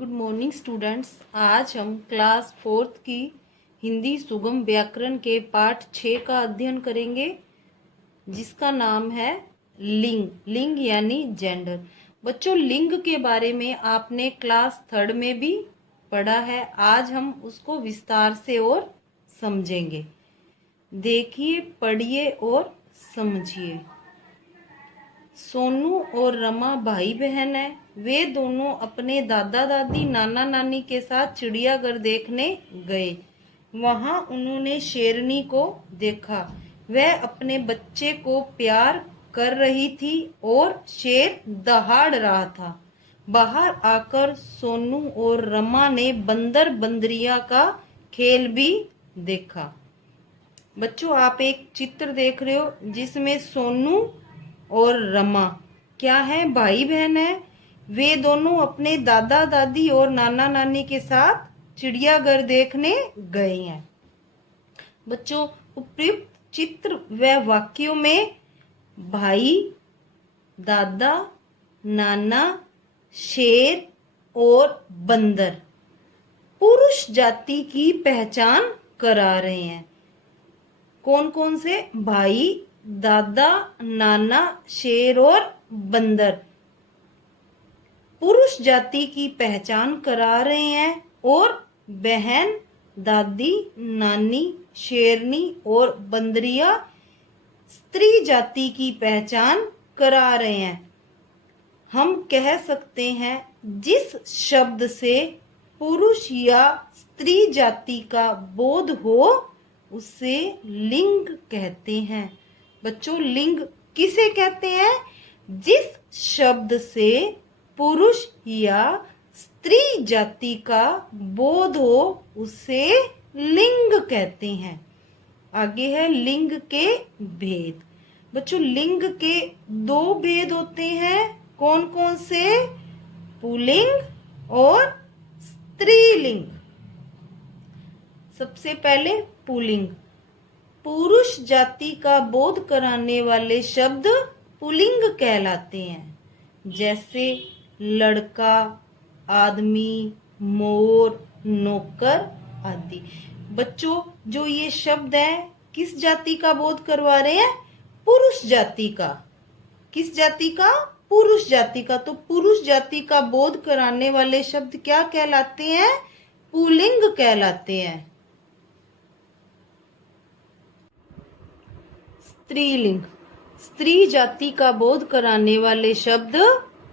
Good morning students. आज हम class 4th की हिंदी सुगम व्याकरण के पाठ 6 का अध्ययन करेंगे, जिसका नाम है लिंग। लिंग यानी जेंडर। बच्चों, लिंग के बारे में आपने क्लास 3rd में भी पढ़ा है। आज हम उसको विस्तार से और समझेंगे। देखिए, पढ़िए और समझिए। सोनू और रमा भाई बहन है। वे दोनों अपने दादा दादी नाना नानी के साथ चिड़ियाघर देखने गए। वहां उन्होंने शेरनी को देखा। वह अपने बच्चे को प्यार कर रही थी और शेर दहाड़ रहा था। बाहर आकर सोनू और रमा ने बंदर बंदरिया का खेल भी देखा। बच्चों, आप एक चित्र देख रहे हो जिसमें सोनू और रमा क्या है, भाई बहन है। वे दोनों अपने दादा दादी और नाना नानी के साथ चिड़ियाघर देखने गए हैं। बच्चों, उपयुक्त चित्र व वाक्यों में भाई, दादा, नाना, शेर और बंदर पुरुष जाति की पहचान करा रहे हैं। कौन कौन से? भाई, दादा, नाना, शेर और बंदर पुरुष जाति की पहचान करा रहे हैं और बहन, दादी, नानी, शेरनी और बंदरिया स्त्री जाति की पहचान करा रहे हैं। हम कह सकते हैं जिस शब्द से पुरुष या स्त्री जाति का बोध हो उसे लिंग कहते हैं। बच्चों, लिंग किसे कहते हैं? जिस शब्द से पुरुष या स्त्री जाति का बोध हो उसे लिंग कहते हैं। आगे है लिंग के भेद। बच्चों, लिंग के 2 भेद होते हैं। कौन कौन से? पुल्लिंग और स्त्रीलिंग। सबसे पहले पुल्लिंग। पुरुष जाति का बोध कराने वाले शब्द पुल्लिंग कहलाते हैं, जैसे लड़का, आदमी, मोर, नौकर आदि। बच्चों, जो ये शब्द है किस जाति का बोध करवा रहे हैं? पुरुष जाति का। किस जाति का? पुरुष जाति का। तो पुरुष जाति का बोध कराने वाले शब्द क्या कहलाते हैं? पुल्लिंग कहलाते हैं। स्त्रीलिंग। स्त्री जाति का बोध कराने वाले शब्द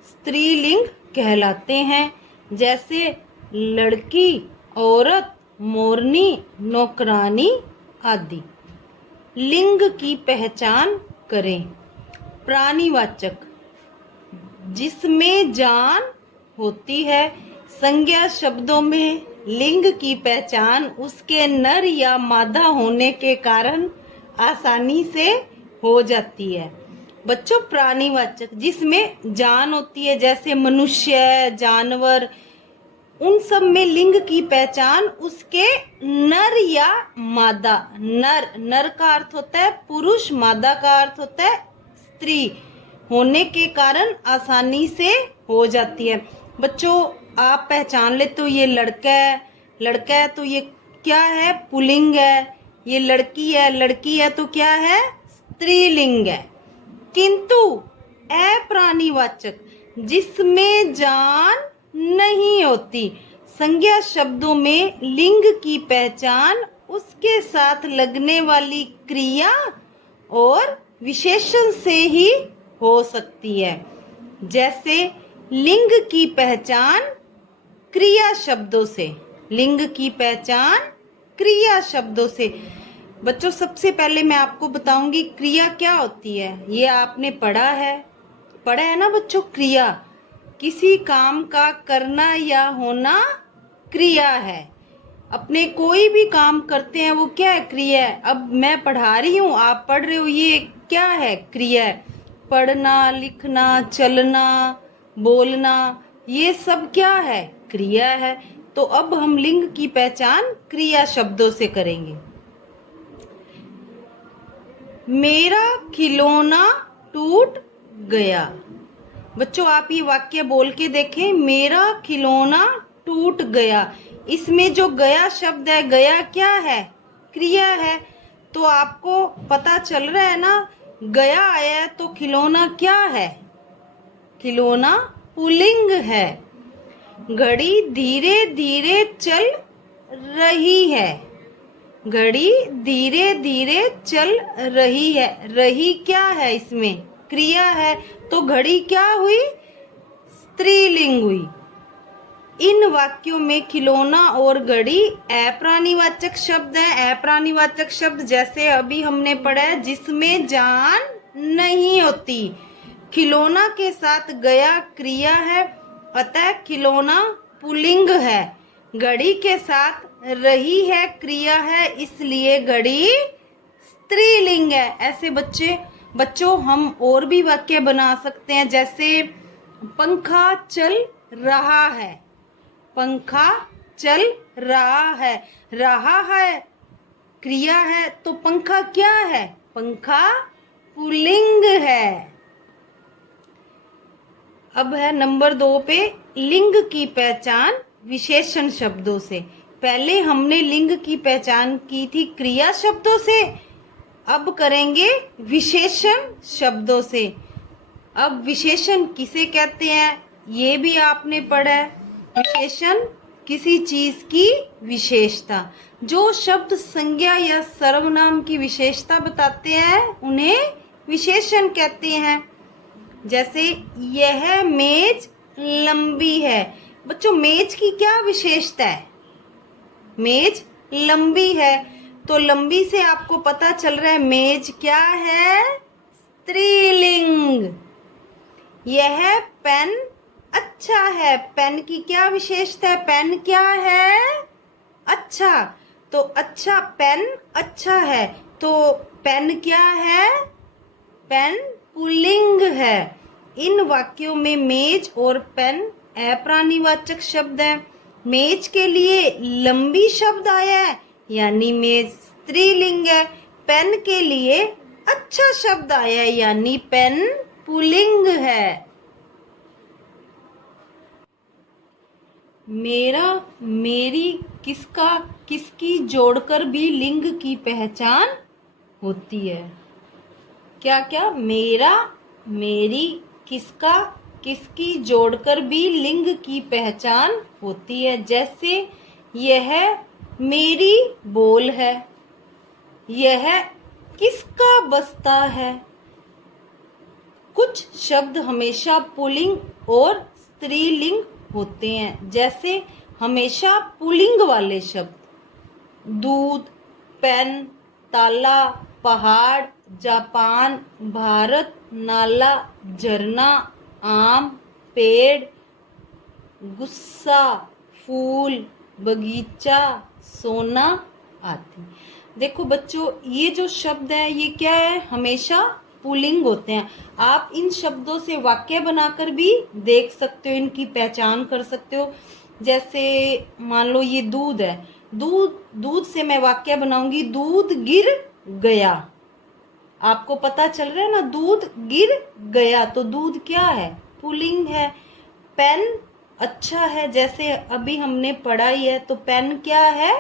स्त्रीलिंग कहलाते हैं, जैसे लड़की, औरत, मोरनी, नौकरानी आदि। लिंग की पहचान करें। प्राणीवाचक, जिसमें जान होती है। संज्ञा शब्दों में लिंग की पहचान उसके नर या मादा होने के कारण आसानी से हो जाती है। बच्चों, प्राणीवाचक जिसमें जान होती है, जैसे मनुष्य, जानवर, उन सब में लिंग की पहचान उसके नर या मादा। नर का अर्थ होता है पुरुष, मादा का अर्थ होता है स्त्री होने के कारण आसानी से हो जाती है। बच्चों, आप पहचान ले तो ये लड़का है तो ये क्या है? पुल्लिंग है। ये लड़की है तो क्या है? स्त्रीलिंग है। किंतु अप्राणीवाचक, जिसमें जान नहीं होती, संज्ञा शब्दों में लिंग की पहचान उसके साथ लगने वाली क्रिया और विशेषण से ही हो सकती है। जैसे लिंग की पहचान क्रिया शब्दों से। लिंग की पहचान क्रिया शब्दों से। बच्चों, सबसे पहले मैं आपको बताऊंगी क्रिया क्या होती है। ये आपने पढ़ा है ना बच्चों? क्रिया किसी काम का करना या होना क्रिया है। अपने कोई भी काम करते हैं वो क्या है? क्रिया है। अब मैं पढ़ा रही हूँ, आप पढ़ रहे हो, ये क्या है? क्रिया है। पढ़ना, लिखना, चलना, बोलना, ये सब क्या है? क्रिया है। तो अब हम लिंग की पहचान क्रिया शब्दों से करेंगे। मेरा खिलौना टूट गया। बच्चों, आप ये वाक्य बोल के देखें। मेरा खिलौना टूट गया। इसमें जो गया शब्द है, गया क्या है? क्रिया है। तो आपको पता चल रहा है ना, गया आया है तो खिलौना क्या है? खिलौना पुल्लिंग है। घड़ी धीरे धीरे चल रही है। घड़ी धीरे धीरे चल रही है। रही क्या है? इसमें क्रिया है। तो घड़ी क्या हुई? स्त्रीलिंग हुई। इन वाक्यों में खिलौना और घड़ी अप्राणीवाचक शब्द है। अप्राणीवाचक शब्द जैसे अभी हमने पढ़ा है, जिसमें जान नहीं होती। खिलौना के साथ गया क्रिया है, अतः खिलौना पुल्लिंग है। घड़ी के साथ रही है क्रिया है, इसलिए घड़ी स्त्रीलिंग है। ऐसे बच्चों हम और भी वाक्य बना सकते हैं, जैसे पंखा चल रहा है। पंखा चल रहा है क्रिया है, तो पंखा क्या है? पंखा पुल्लिंग है। अब है नंबर 2 पे लिंग की पहचान विशेषण शब्दों से। पहले हमने लिंग की पहचान की थी क्रिया शब्दों से, अब करेंगे विशेषण शब्दों से। अब विशेषण किसे कहते हैं ये भी आपने पढ़ा है। विशेषण किसी चीज की विशेषता। जो शब्द संज्ञा या सर्वनाम की विशेषता बताते हैं उन्हें विशेषण कहते हैं। जैसे यह मेज लंबी है। बच्चों मेज की क्या विशेषता है? मेज लंबी है, तो लंबी से आपको पता चल रहा है मेज क्या है? स्त्रीलिंग। यह पेन अच्छा है। पेन की क्या विशेषता है? पेन क्या है? अच्छा। तो अच्छा, पेन अच्छा है, तो पेन क्या है? पेन पुल्लिंग है। इन वाक्यों में मेज और पेन अप्राणीवाचक शब्द है। मेज के लिए लंबी शब्द आया है, यानी मेज स्त्रीलिंग है। पेन के लिए अच्छा शब्द आया है, यानी पेन पुल्लिंग है। मेरा, मेरी, किसका, किसकी जोड़कर भी लिंग की पहचान होती है। क्या क्या? मेरा, मेरी, किसका, किसकी जोड़कर भी लिंग की पहचान होती है। जैसे यह मेरी बॉल है। यह किसका बस्ता है। कुछ शब्द हमेशा पुल्लिंग और स्त्रीलिंग होते हैं, जैसे हमेशा पुल्लिंग वाले शब्द दूध, पेन, ताला, पहाड़, जापान, भारत, नाला, झरना, आम, पेड़, गुस्सा, फूल, बगीचा, सोना आदि। देखो बच्चों, ये जो शब्द है ये क्या है? हमेशा पुल्लिंग होते हैं। आप इन शब्दों से वाक्य बनाकर भी देख सकते हो, इनकी पहचान कर सकते हो। जैसे मान लो ये दूध है। दूध से मैं वाक्य बनाऊंगी, दूध गिर गया। आपको पता चल रहा है ना, दूध गिर गया, तो दूध क्या है? पुल्लिंग है। पेन अच्छा है, जैसे अभी हमने पढ़ा ही है, तो पेन क्या है?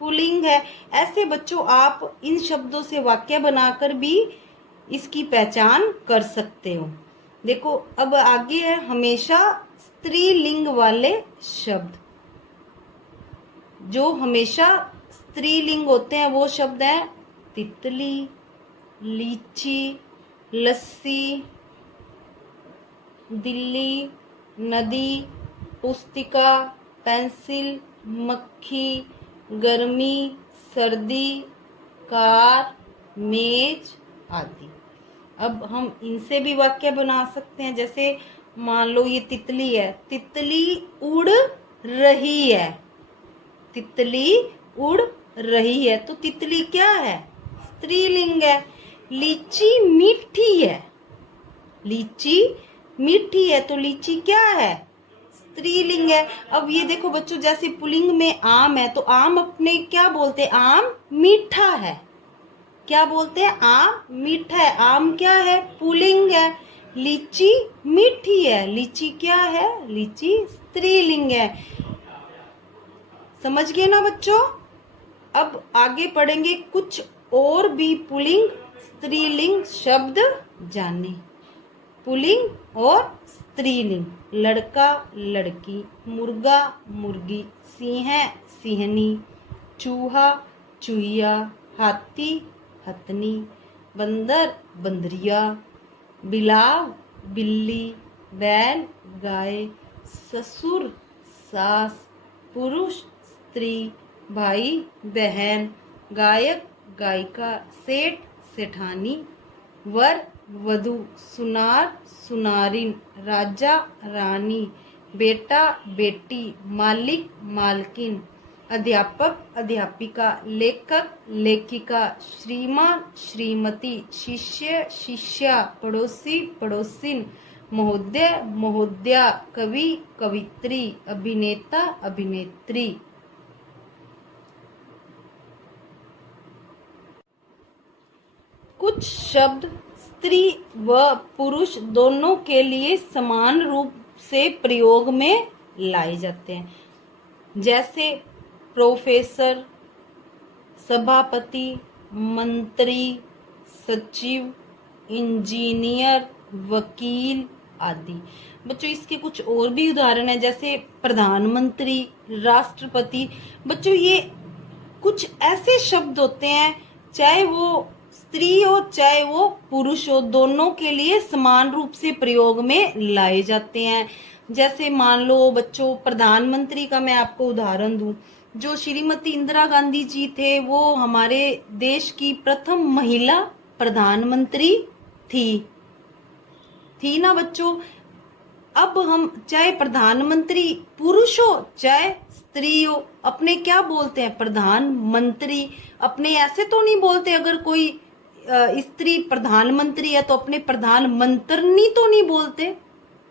पुल्लिंग है। ऐसे बच्चों आप इन शब्दों से वाक्य बनाकर भी इसकी पहचान कर सकते हो। देखो अब आगे है हमेशा स्त्रीलिंग वाले शब्द। जो हमेशा स्त्रीलिंग होते हैं वो शब्द हैं तितली, लीची, लस्सी, दिल्ली, नदी, पुस्तिका, पेंसिल, मक्खी, गर्मी, सर्दी, कार, मेज आदि। अब हम इनसे भी वाक्य बना सकते हैं। जैसे मान लो ये तितली है। तितली उड़ रही है। तितली उड़ रही है, तो तितली क्या है? स्त्रीलिंग है। लीची मीठी है। लीची मीठी है, तो लीची क्या है? स्त्रीलिंग है। अब ये देखो बच्चों, जैसे पुल्लिंग में आम है, तो आम अपने क्या बोलते हैं? आम मीठा है। क्या बोलते हैं? आम मीठा है। आम क्या है? पुल्लिंग है। लीची मीठी है। लीची क्या है? लीची स्त्रीलिंग है। समझ गए ना बच्चों। अब आगे पढ़ेंगे कुछ और भी पुल्लिंग स्त्रीलिंग शब्द जाने। पुल्लिंग और स्त्रीलिंग, लड़का लड़की, मुर्गा मुर्गी, सिंह सिंहनी, चूहा चूहिया, हाथी हथनी, बंदर बंदरिया, बिलाव बिल्ली, बैल गाय, ससुर सास, पुरुष स्त्री, भाई बहन, गायक गायिका, सेठ सेठानी, वर वधू, सुनार सुनारिन, राजा रानी, बेटा बेटी, मालिक मालकिन, अध्यापक अध्यापिका, लेखक लेखिका, श्रीमान श्रीमती, शिष्य शिष्या, पड़ोसी पड़ोसिन, महोदय महोदया, कवि कवित्री, अभिनेता अभिनेत्री। कुछ शब्द स्त्री व पुरुष दोनों के लिए समान रूप से प्रयोग में लाए जाते हैं, जैसे प्रोफेसर, सभापति, मंत्री, सचिव, इंजीनियर, वकील आदि। बच्चों इसके कुछ और भी उदाहरण है, जैसे प्रधानमंत्री, राष्ट्रपति। बच्चों ये कुछ ऐसे शब्द होते हैं, चाहे वो स्त्री हो चाहे वो पुरुष हो, दोनों के लिए समान रूप से प्रयोग में लाए जाते हैं। जैसे मान लो बच्चों, प्रधानमंत्री का मैं आपको उदाहरण दूं, जो श्रीमती इंदिरा गांधी जी थे वो हमारे देश की प्रथम महिला प्रधानमंत्री थी ना बच्चों। अब हम चाहे प्रधानमंत्री पुरुष हो चाहे स्त्री हो, अपने क्या बोलते हैं? प्रधानमंत्री। अपने ऐसे तो नहीं बोलते, अगर कोई स्त्री प्रधानमंत्री है तो अपने प्रधानमंत्री तो नहीं बोलते,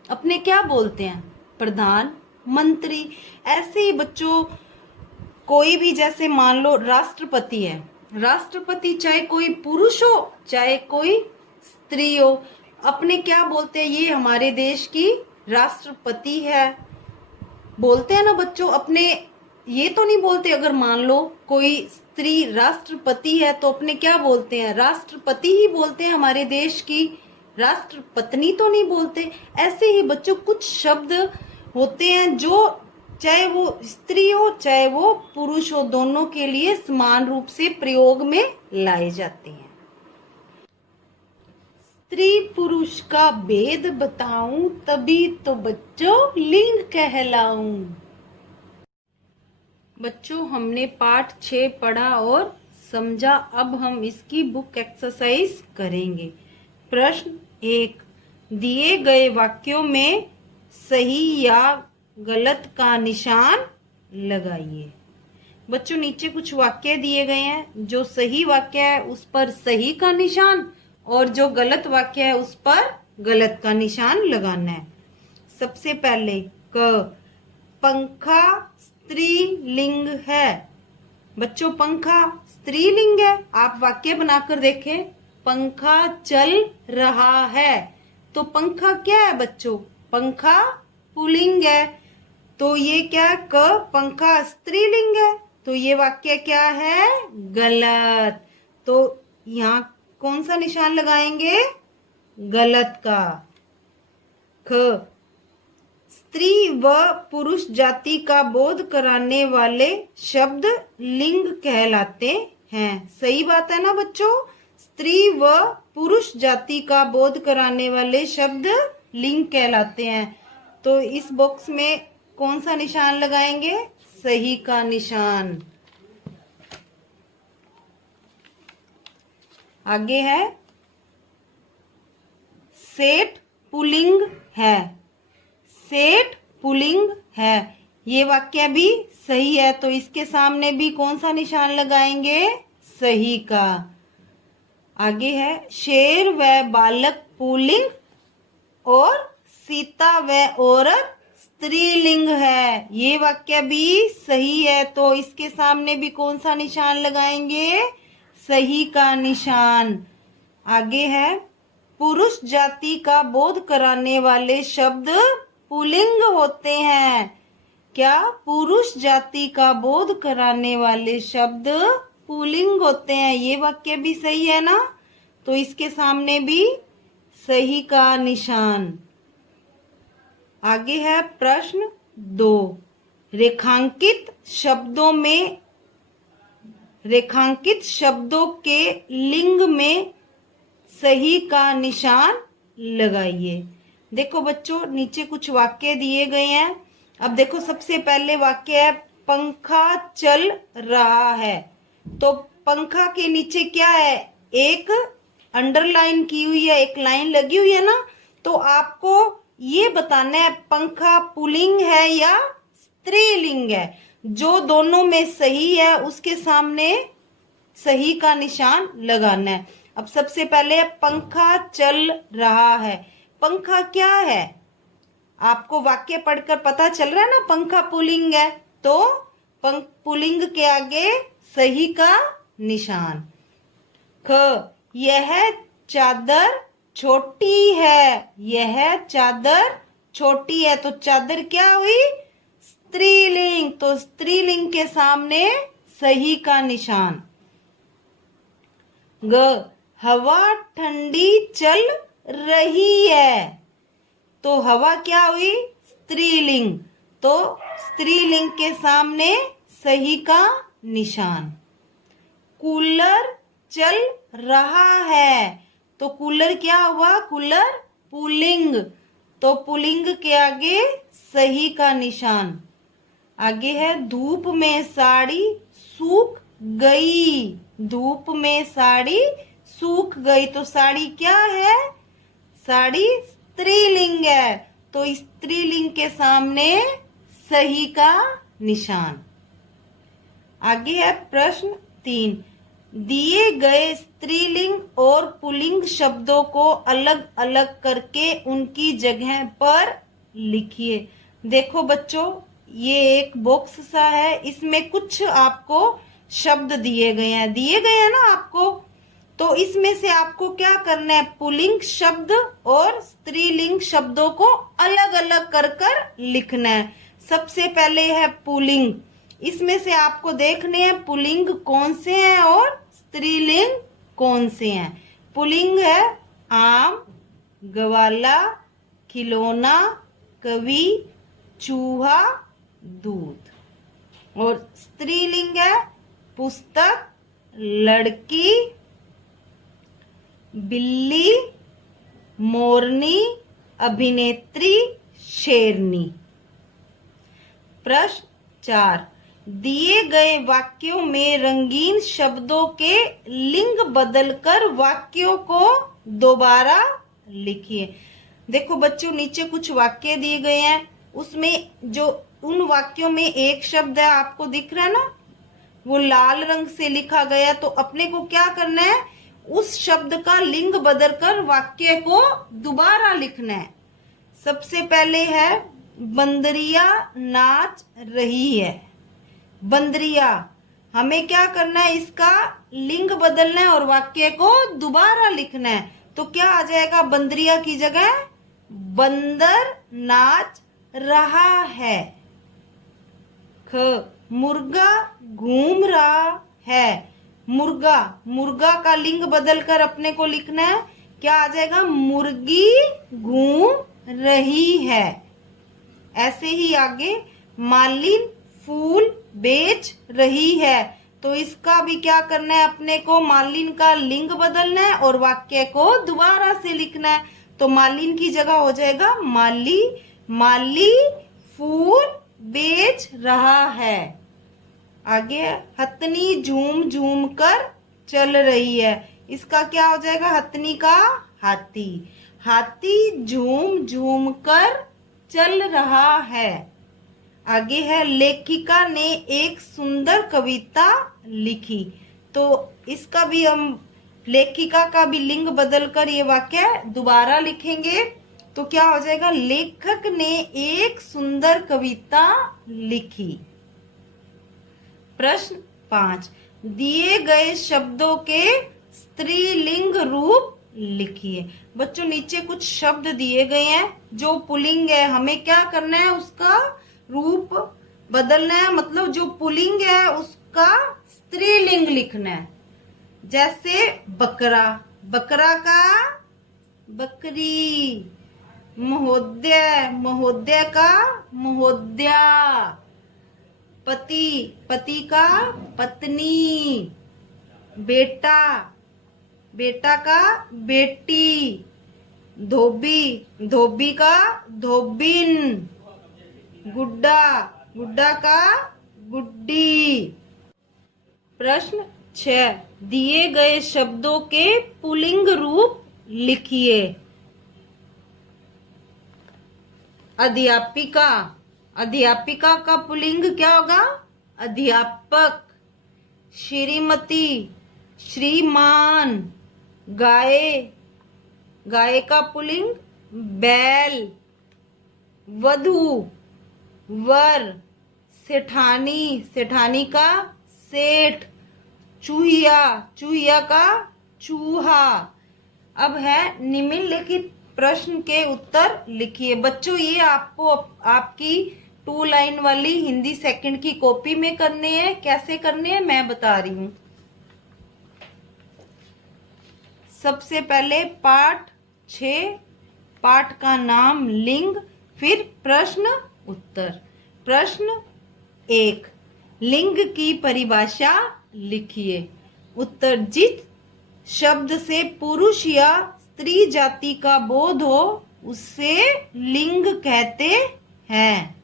अपने क्या बोलते हैं? प्रधानमंत्री। ऐसे ही बच्चों कोई भी, जैसे मान लो राष्ट्रपति है, राष्ट्रपति चाहे कोई पुरुष हो चाहे कोई स्त्री हो, अपने क्या बोलते हैं? ये हमारे देश की राष्ट्रपति है, बोलते हैं ना बच्चों। अपने ये तो नहीं बोलते, अगर मान लो कोई स्त्री राष्ट्रपति है तो अपने क्या बोलते हैं? राष्ट्रपति ही बोलते हैं, हमारे देश की राष्ट्रपत्नी तो नहीं बोलते। ऐसे ही बच्चों कुछ शब्द होते हैं जो चाहे वो स्त्री हो चाहे वो पुरुष हो, दोनों के लिए समान रूप से प्रयोग में लाए जाते हैं। स्त्री पुरुष का भेद बताऊं तभी तो बच्चों लिंग कहलाऊं। बच्चों हमने पाठ 6 पढ़ा और समझा, अब हम इसकी बुक एक्सरसाइज करेंगे। प्रश्न 1, दिए गए वाक्यों में सही या गलत का निशान लगाइए। बच्चों नीचे कुछ वाक्य दिए गए हैं, जो सही वाक्य है उस पर सही का निशान और जो गलत वाक्य है उस पर गलत का निशान लगाना है। सबसे पहले क, पंखा स्त्रीलिंग है। बच्चों पंखा स्त्रीलिंग है, आप वाक्य बनाकर देखें। पंखा चल रहा है, तो पंखा क्या है बच्चों? पंखा पुल्लिंग है, तो ये क्या है? क, पंखा स्त्रीलिंग है, तो ये वाक्य क्या है? गलत। तो यहाँ कौन सा निशान लगाएंगे? गलत का। ख, स्त्री व पुरुष जाति का बोध कराने वाले शब्द लिंग कहलाते हैं। सही बात है ना बच्चों? स्त्री व पुरुष जाति का बोध कराने वाले शब्द लिंग कहलाते हैं। तो इस बॉक्स में कौन सा निशान लगाएंगे? सही का निशान। आगे है सेठ पुल्लिंग है। सेठ पुल्लिंग है, ये वाक्य भी सही है, तो इसके सामने भी कौन सा निशान लगाएंगे? सही का। आगे है शेर व बालक पुल्लिंग और सीता व औरत स्त्रीलिंग है, ये वाक्य भी सही है, तो इसके सामने भी कौन सा निशान लगाएंगे? सही का निशान। आगे है पुरुष जाति का बोध कराने वाले शब्द पुल्लिंग होते हैं, क्या पुरुष जाति का बोध कराने वाले शब्द पुल्लिंग होते हैं? ये वाक्य भी सही है ना, तो इसके सामने भी सही का निशान। आगे है प्रश्न 2। रेखांकित शब्दों के लिंग में सही का निशान लगाइए। देखो बच्चों, नीचे कुछ वाक्य दिए गए हैं। अब देखो, सबसे पहले वाक्य है पंखा चल रहा है। तो पंखा के नीचे क्या है? एक अंडरलाइन की हुई है, एक लाइन लगी हुई है ना। तो आपको ये बताना है पंखा पुल्लिंग है या स्त्रीलिंग है। जो दोनों में सही है उसके सामने सही का निशान लगाना है। अब सबसे पहले पंखा चल रहा है। पंखा क्या है? आपको वाक्य पढ़कर पता चल रहा है ना, पंखा पुल्लिंग है। तो पुल्लिंग के आगे सही का निशान। ख, यह चादर छोटी है। यह चादर छोटी है, तो चादर क्या हुई? स्त्रीलिंग। तो स्त्रीलिंग के सामने सही का निशान। ग, हवा ठंडी चल रही है। तो हवा क्या हुई? स्त्रीलिंग। तो स्त्रीलिंग के सामने सही का निशान। कूलर चल रहा है। तो कूलर क्या हुआ? Cooler pulling. तो पुल्लिंग के आगे सही का निशान। आगे है धूप में साड़ी सूख गई। धूप में साड़ी सूख गई। तो साड़ी क्या है? साड़ी स्त्रीलिंग है। तो स्त्रीलिंग के सामने सही का निशान। आगे है प्रश्न 3। दिए गए स्त्रीलिंग और पुल्लिंग शब्दों को अलग अलग करके उनकी जगह पर लिखिए। देखो बच्चों, ये एक बॉक्स सा है, इसमें कुछ आपको शब्द दिए हैं ना आपको। तो इसमें से आपको क्या करना है? पुल्लिंग शब्द और स्त्रीलिंग शब्दों को अलग अलग कर लिखना है। सबसे पहले है पुल्लिंग। इसमें से आपको देखने हैं पुल्लिंग कौन से हैं और स्त्रीलिंग कौन से हैं। पुल्लिंग है आम, गवाला, खिलौना, कवि, चूहा, दूध। और स्त्रीलिंग है पुस्तक, लड़की, बिल्ली, मोरनी, अभिनेत्री, शेरनी। प्रश्न 4। दिए गए वाक्यों में रंगीन शब्दों के लिंग बदलकर वाक्यों को दोबारा लिखिए। देखो बच्चों, नीचे कुछ वाक्य दिए गए हैं, उसमें जो उन वाक्यों में एक शब्द है आपको दिख रहा है ना, वो लाल रंग से लिखा गया। तो अपने को क्या करना है? उस शब्द का लिंग बदलकर वाक्य को दोबारा लिखना है। सबसे पहले है बंदरिया नाच रही है। बंदरिया, हमें क्या करना है? इसका लिंग बदलना है और वाक्य को दोबारा लिखना है। तो क्या आ जाएगा बंदरिया की जगह? बंदर नाच रहा है। ख, मुर्गा घूम रहा है। मुर्गा का लिंग बदलकर अपने को लिखना है। क्या आ जाएगा? मुर्गी घूम रही है। ऐसे ही आगे मालिन फूल बेच रही है। तो इसका भी क्या करना है? अपने को मालिन का लिंग बदलना है और वाक्य को दोबारा से लिखना है। तो मालिन की जगह हो जाएगा माली। माली फूल बेच रहा है। आगे हथनी झूम झूम कर चल रही है। इसका क्या हो जाएगा? हथनी का हाथी। हाथी झूम झूम कर चल रहा है। आगे है लेखिका ने एक सुंदर कविता लिखी। तो इसका भी हम लेखिका का भी लिंग बदलकर ये वाक्य दोबारा लिखेंगे। तो क्या हो जाएगा? लेखक ने एक सुंदर कविता लिखी। प्रश्न 5। दिए गए शब्दों के स्त्रीलिंग रूप लिखिए। बच्चों, नीचे कुछ शब्द दिए गए हैं जो पुल्लिंग है, हमें क्या करना है? उसका रूप बदलना है, मतलब जो पुल्लिंग है उसका स्त्रीलिंग लिखना है। जैसे बकरा, बकरा का बकरी। महोदय, महोदय का महोदया। पति, पति का पत्नी। बेटा, बेटा का बेटी। धोबी, धोबी का धोबिन। गुड्डा, गुड्डा का गुड्डी। प्रश्न 6, दिए गए शब्दों के पुल्लिंग रूप लिखिए। अध्यापिका, अध्यापिका का पुल्लिंग क्या होगा? अध्यापक। श्रीमती, श्रीमान। गाय, गाय का पुल्लिंग बैल। वधू, वर। सेठानी, सेठानी का सेठ। चूहिया, चूहिया का चूहा। अब है निम्नलिखित प्रश्न के उत्तर लिखिए। बच्चों ये आपको आपकी 2 लाइन वाली हिंदी सेकंड की कॉपी में करने हैं। कैसे करने हैं मैं बता रही हूँ। सबसे पहले पाठ 6, पाठ का नाम लिंग, फिर प्रश्न उत्तर। प्रश्न 1, लिंग की परिभाषा लिखिए। उत्तर, जिस शब्द से पुरुष या स्त्री जाति का बोध हो उसे लिंग कहते हैं।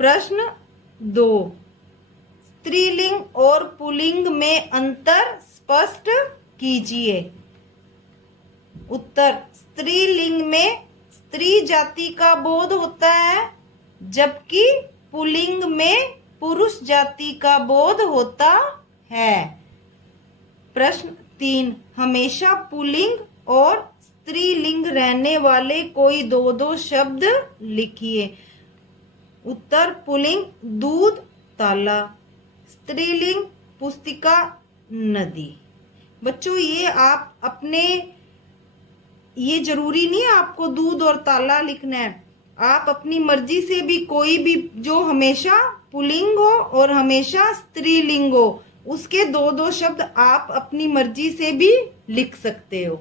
प्रश्न 2, स्त्रीलिंग और पुल्लिंग में अंतर स्पष्ट कीजिए। उत्तर, स्त्रीलिंग में स्त्री जाति का बोध होता है, जबकि पुल्लिंग में पुरुष जाति का बोध होता है। प्रश्न 3, हमेशा पुल्लिंग और स्त्रीलिंग रहने वाले कोई 2 शब्द लिखिए। उत्तर, पुल्लिंग दूध, ताला। स्त्रीलिंग पुस्तिका, नदी। बच्चों ये आप अपने, ये जरूरी नहीं है आपको दूध और ताला लिखना है। आप अपनी मर्जी से भी कोई भी जो हमेशा पुल्लिंग हो और हमेशा स्त्रीलिंग हो उसके 2 शब्द आप अपनी मर्जी से भी लिख सकते हो।